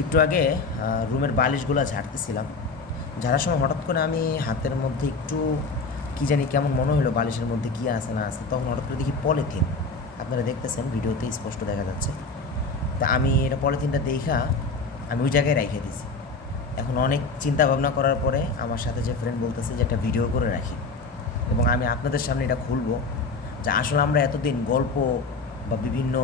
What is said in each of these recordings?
একটু আগে রুমের বালিশগুলো ঝাড়তেছিলাম, ঝাড়ার সময় হঠাৎ করে আমি হাতের মধ্যে একটু কী জানি কেমন মনে হলো, বালিশের মধ্যে কী আছে না আছে, তখন হঠাৎ করে দেখি পলিথিন। আপনারা দেখতেছেন ভিডিওতে স্পষ্ট দেখা যাচ্ছে। তা আমি এটা পলিথিনটা দেখা আমি ওই জায়গায় রেখে দিয়েছি। এখন অনেক চিন্তা ভাবনা করার পরে আমার সাথে যে ফ্রেন্ড বলতেছে যে একটা ভিডিও করে রাখি এবং আমি আপনাদের সামনে এটা খুলবো যে আসলে আমরা এতদিন গল্প বা বিভিন্ন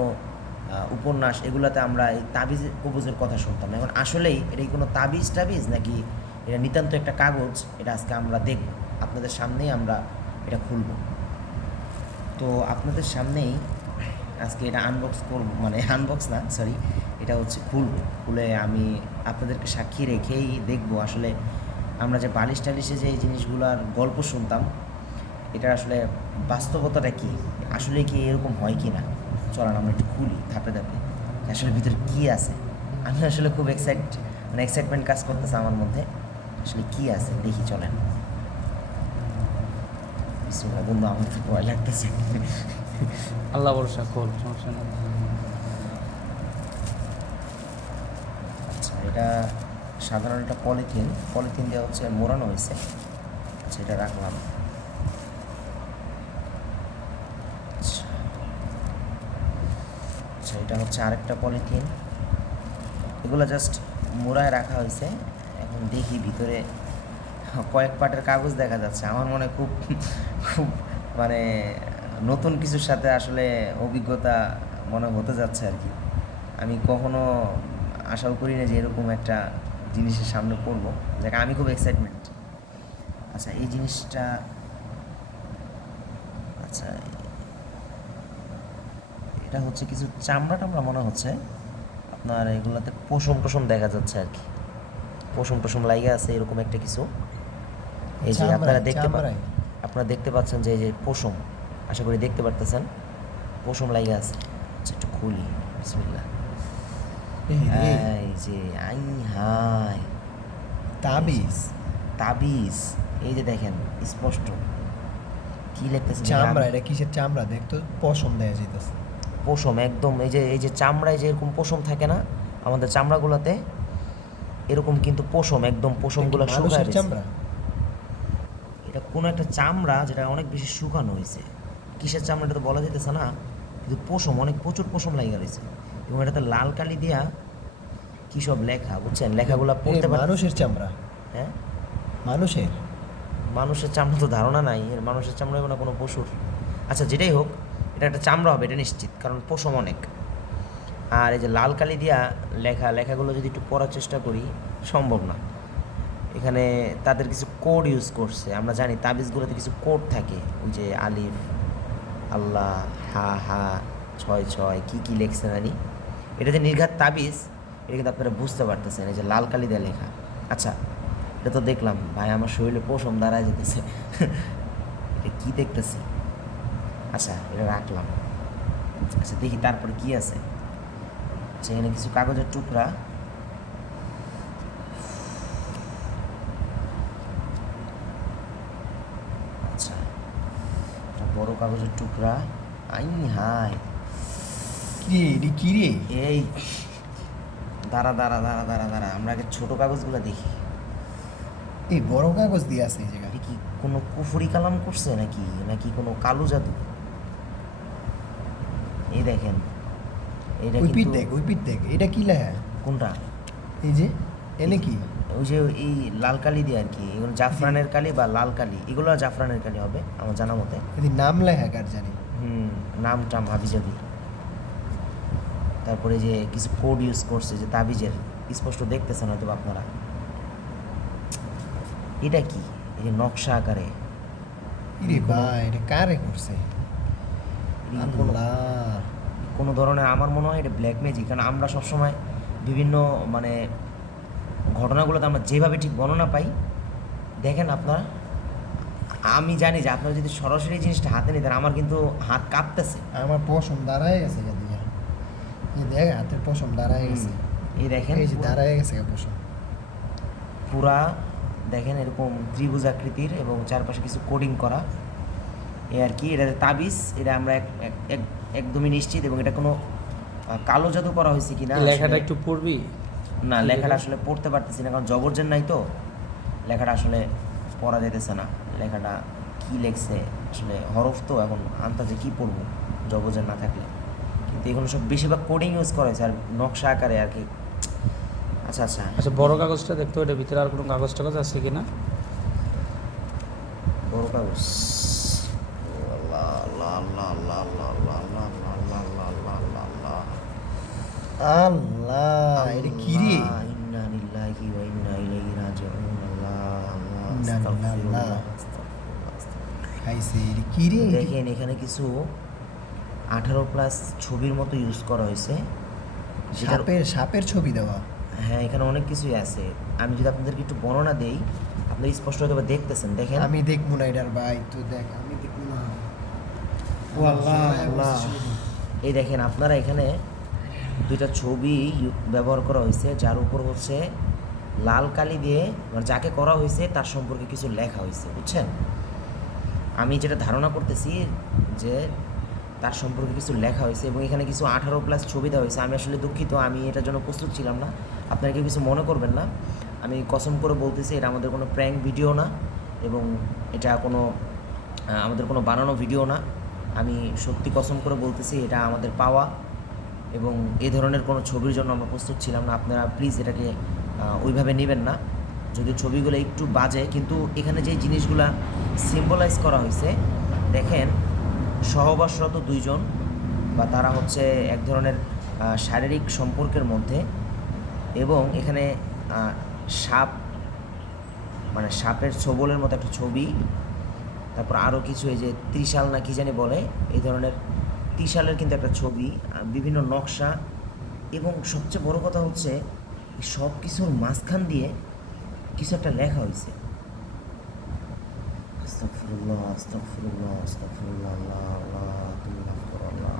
উপন্যাস এগুলোতে আমরা এই তাবিজ কবুজের কথা শুনতাম, এখন আসলেই এটা কোনো তাবিজ টাবিজ নাকি এটা নিতান্ত একটা কাগজ, এটা আজকে আমরা দেখব, আপনাদের সামনেই আমরা এটা খুলব। তো আপনাদের সামনেই আজকে এটা আনবক্স করব, মানে আনবক্স না সরি, এটা হচ্ছে খুলে আমি আপনাদেরকে সাক্ষী রেখেই দেখব আসলে আমরা যে বালিশ টালিশে যে এই জিনিসগুলোর গল্প শুনতাম এটা আসলে বাস্তবতাটা কি, আসলে কি এরকম হয় কি না। চলেন আমরা একটু খুলি ধাপে ধাপে আসলে ভিতরে কী আছে। আমি আসলে খুব এক্সাইটমেন্ট কাজ করতেছে আমার মধ্যে, আসলে কী আছে দেখি চলেন। বন্ধু আমার একটু ভয় লাগতেছে। আল্লাহ ভরসা খোল, সমস্যা নেই। আচ্ছা, এটা সাধারণ একটা পলিথিন দিয়ে হচ্ছে মোড়ানো হয়েছে। আচ্ছা, এটা রাখলাম। আচ্ছা আচ্ছা, এটা হচ্ছে আরেকটা পলিথিন, এগুলো জাস্ট মোড়ায় রাখা হয়েছে। এখন দেখি ভিতরে কয়েক পাটের কাগজ দেখা যাচ্ছে। আমার মনে খুব খুব মানে নতুন কিছুর সাথে আসলে অভিজ্ঞতা মনে হতে যাচ্ছে আর কি। আমি কখনো আশাও করি না যে এরকম একটা জিনিসের সামনে পড়বো, যাকে আমি খুব এক্সাইটমেন্ট। আচ্ছা, এই জিনিসটা, আচ্ছা এটা হচ্ছে কিছু চামড়া টামড়া মনে হচ্ছে, আপনার এগুলোতে পশম টসম দেখা যাচ্ছে আর কি, পশম টসম লাইগা আছে এরকম একটা কিছু। এই যে আপনারা দেখতে পাচ্ছেন যে এই যে পশম, আশা করি দেখতে পারতেছেন পশম লাইগা আছে। আচ্ছা, একটু খুলি, বিসমিল্লাহ। এই যে আই হাই, তাবিজ তাবিজ, এই যে দেখেন স্পষ্ট কি লিখতেছে, চামড়া। এটা কিসের চামড়া? দেখতো পশম দেয়া যাইতেছে। পশম একদম, এই যে চামড়ায় যে এরকম পশম থাকে না আমাদের চামড়াগুলোতে, এরকম কিন্তু পশম একদম, পশমগুলো শুকায় গেছে। চামড়া এটা কোনো একটা চামড়া যেটা অনেক বেশি শুকানো হয়েছে। কিসের চামড়া এটা তো বলা যেতেছে না, কিন্তু পশম প্রচুর পশম লাগিয়ে রয়েছে এবং এটাতে লাল কালি দিয়া কী সব লেখা, বুঝছেন? লেখাগুলো পড়তে পারে। মানুষের চামড়া? হ্যাঁ, মানুষের চামড়া তো ধারণা নাই এর, মানুষের চামড়া কোনো কোনো পশুর। আচ্ছা, যেটাই হোক এটা একটা চামড়া হবে এটা নিশ্চিত, কারণ পশম অনেক। আর এই যে লাল কালি দিয়া লেখাগুলো যদি একটু পড়ার চেষ্টা করি, সম্ভব না। এখানে তাদের কিছু কোড ইউজ করছে, আমরা জানি তাবিজগুলোতে কিছু কোড থাকে, ওই যে আলিফ, আল্লাহ, হা হা, ছয় ছয়, কী কী লেখছে জানি। এটা যে নির্ঘাত তাবিজ এটা কিন্তু আপনারা বুঝতে পারতেছেন, এই যে লাল কালি দিয়ে লেখা। আচ্ছা, এটা তো দেখলাম ভাই, আমার শরীরে পশম দাঁড়ায় যেতেছে। এটা কী দেখতেছি? আচ্ছা, এটা রাখলাম। আচ্ছা, দেখি তারপরে কী আছে। আচ্ছা, এখানে কিছু কাগজের টুকরা, আচ্ছা বড় কাগজের টুকরা। আই হাই, কি রে? এই দাঁড়া দাঁড়া দাঁড়া দাঁড়া দাঁড়া, আমরা আগে ছোট কাগজগুলো দেখি। এই বড় কাগজ দিয়ে আছে এই জায়গায়? এটা কি কোনো কুফরি কালাম করছে নাকি নাকি কোনো কালো জাদু? এই দেখেন, এইটা ওই পিঠ কিন্তু দেখ, এটা কি লেখা? কোনটা? এই যে এনে কি? ওই যে এই লাল কালি দিয়ে আর কি, এগুলো জাফরানের কালি বা লাল কালি, এগুলো জাফরানের কালি হবে আমার জানা মতে। এদের নাম লেখা কার জানি। নাম টাম হাবিজাবি। তারপরে যে কিছু কোড ইউজ করছে যে তাবিজের, স্পষ্ট দেখতেছেন হয়তো আপনারা। এটা কি? এই যে নকশা আকারে, ইরে ভাই, এটা কারে করছে? কোনো ধরনের, আমার মনে হয় এটা ব্ল্যাক ম্যাজিক। কারণ আমরা সবসময় বিভিন্ন মানে ঘটনাগুলোতে আমরা যেভাবে ঠিক বর্ণনা পাই, দেখেন আপনারা, আমি জানি যে আপনারা যদি সরাসরি জিনিসটা হাতে নিতেন, আমার কিন্তু হাত কাঁপতেছে। আমার পশম দাঁড়ায় গেছে এই দেখ, হাতের পশম দাঁড়ায় গেছে। এই দেখেন, এই যে দাঁড়ায় গেছে পশম পুরা দেখেন এরকম ত্রিভুজ আকৃতির এবং চারপাশে কিছু কোডিং করা, এ আর কি। এটা তাবিজ, এটা আমরা একদমই নিশ্চিত। এবং এটা কোনো কালো জাদু করা হয়েছে কিনা, লেখাটা একটু পড়বি? না কি লেখাটা বলে? আসলে পড়তে পারতেছি না, কারণ জবরজেন নাই তো, লেখাটা আসলে পড়া যেতেছে না। লেখাটা কি লেখছে আসলে, হরফ তো এখন আন্দাজে কি পড়বো জবরজেন না থাকলে। কিন্তু এগুলো সব বেশিরভাগ কোডিং ইউজ করা হয়েছে আর নকশা আকারে আর কি। আচ্ছা আচ্ছা আচ্ছা বড় কাগজটা দেখতে হবে, এটার ভিতরে আর কোনো কাগজ টাগজ আছে কিনা। বড় কাগজ। ও আল্লাহ, আল্লাহ, আল্লাহ, আল্লাহ, আল্লাহ, আল্লাহ, আল্লাহ, আল্লাহ, আল্লাহ, আল্লাহ, আল্লাহ, আল্লাহ। আল্লাহ, এটা কি রে? আল্লাহ, ইন্না লিল্লাহি ওয়া ইন্না ইলাইহি রাজিউন। আল্লাহ, আল্লাহ, ইন্না লিল্লাহি। আস্তাগফিরুল্লাহ, আস্তাগফিরুল্লাহ, আস্তাগফিরুল্লাহ। খাইছে, এটা কি রে? দেখেন এখানে কিছু 18+ ছবির মতো ইউজ করা হয়েছে, যেটার সাপের ছবি দেওয়া। হ্যাঁ এখানে অনেক কিছুই আছে। আমি যদি আপনাদেরকে একটু বর্ণনা দেই, আপনারা স্পষ্ট হয়তো বা দেখতেছেন। দেখেন আমি দেখবো না এটার ভাই, তো দেখ আমি দেখবো না। ও আল্লাহ আল্লাহ, এই দেখেন আপনারা এখানে দুইটা ছবি ব্যবহার করা হয়েছে, যার উপর হচ্ছে লাল কালি দিয়ে মানে যাকে করা হয়েছে তার সম্পর্কে কিছু লেখা হয়েছে, বুঝছেন। আমি যেটা ধারণা করতেছি যে তার সম্পর্কে কিছু লেখা হয়েছে এবং এখানে কিছু 18+ ছবি দেওয়া হয়েছে। আমি আসলে দুঃখিত, আমি এটার জন্য প্রস্তুত ছিলাম না, আপনারা কেউ কিছু মনে করবেন না। আমি কসম করে বলতেছি এটা আমাদের কোনো প্র্যাঙ্ক ভিডিও না এবং এটা কোনো আমাদের কোনো বানানো ভিডিও না। আমি সত্যি কসম করে বলতেছি এটা আমাদের পাওয়া, এবং এই ধরনের কোনো ছবির জন্য আমরা প্রস্তুত ছিলাম না। আপনারা প্লিজ এটাকে ওইভাবে নেবেন না, যদিও ছবিগুলো একটু বাজে, কিন্তু এখানে যে জিনিসগুলা সিম্বলাইজ করা হয়েছে দেখেন, সহবাসরত দুইজন বা তারা হচ্ছে এক ধরনের শারীরিক সম্পর্কের মধ্যে, এবং এখানে সাপ মানে সাপের ছোবলের মতো একটা ছবি, তারপর আরও কিছু এই যে ত্রিশাল না কি জানি বলে, এই ধরনের ত্রিশালের কিন্তু একটা ছবি, বিভিন্ন নকশা, এবং সবচেয়ে বড় কথা হচ্ছে এই সব কিছুর মাঝখান দিয়ে কিছু একটা লেখা হয়েছে। আস্তাগফিরুল্লাহ, আস্তাগফিরুল্লাহ, আস্তাগফিরুল্লাহ, আল্লাহ, আল্লাহ, তুমি মাফ করো আল্লাহ।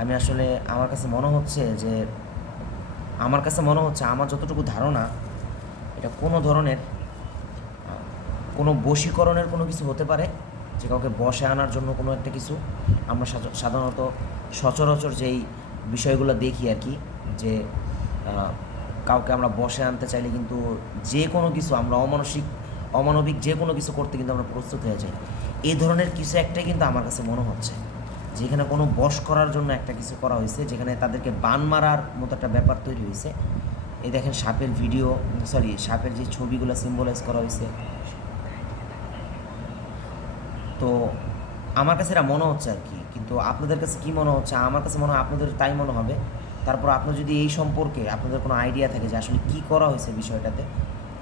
আমি আসলে আমার কাছে মনে হচ্ছে আমার যতটুকু ধারণা, এটা কোনো ধরনের কোনো বশীকরণের কোনো কিছু হতে পারে, যে কাউকে বশে আনার জন্য কোনো একটা কিছু। আমরা সাধারণত সচরাচর যেই বিষয়গুলো দেখি আর কি, যে কাউকে আমরা বশে আনতে চাইলে কিন্তু যে কোনো কিছু আমরা অমানবিক যে কোনো কিছু করতে কিন্তু আমরা প্রস্তুত হয়ে যাই। এই ধরনের কিছু একটাই কিন্তু আমার কাছে মনে হচ্ছে, যেখানে কোনো বশ করার জন্য একটা কিছু করা হয়েছে, যেখানে তাদেরকে বান মারার মতো একটা ব্যাপার তৈরি হয়েছে। এই দেখেন সাপের যে ছবিগুলো সিম্বলাইজ করা হয়েছে। তো আমার কাছে এটা মনে হচ্ছে আর কি, কিন্তু আপনাদের কাছে কি মনে হচ্ছে? আমার কাছে মনে হয় আপনাদের তাই মনে হবে। তারপর আপনার যদি এই সম্পর্কে আপনাদের কোনো আইডিয়া থাকে যে আসলে কী করা হয়েছে বিষয়টাতে,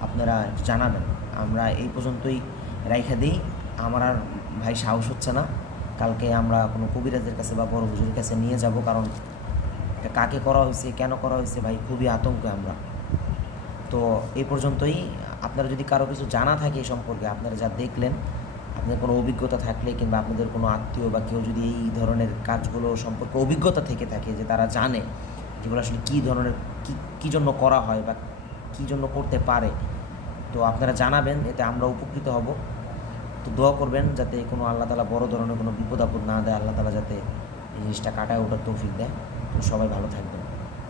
আপনারা একটু জানাবেন। আমরা এই পর্যন্তই রাইখা দিই, আমার আর ভাই সাহস হচ্ছে না। কালকে আমরা কোনো কবিরাজের কাছে বা বড় হুজুরের কাছে নিয়ে যাব, কারণ এটা কাকে করা হয়েছে, কেন করা হয়েছে, ভাই খুবই আতঙ্কে আমরা। তো এই পর্যন্তই। আপনারা যদি কারো কিছু জানা থাকে এই সম্পর্কে, আপনারা যা দেখলেন, আপনাদের কোনো অভিজ্ঞতা থাকলে কিংবা আপনাদের কোনো আত্মীয় বা কেউ যদি এই ধরনের কাজগুলো সম্পর্কে অভিজ্ঞতা থেকে থাকে, যে তারা জানে যেগুলো আসলে কী ধরনের কী জন্য করা হয় বা কী জন্য করতে পারে, তো আপনারা জানাবেন, এতে আমরা উপকৃত হব। তো দোয়া করবেন যাতে কোনো আল্লাহ তাআলা বড় ধরনের কোনো বিপদ আপদ না দেয়, আল্লাহ তাআলা যাতে এই জিনিসটা কাটায় ওঠার তৌফিক দেয়। তো সবাই ভালো থাকবেন।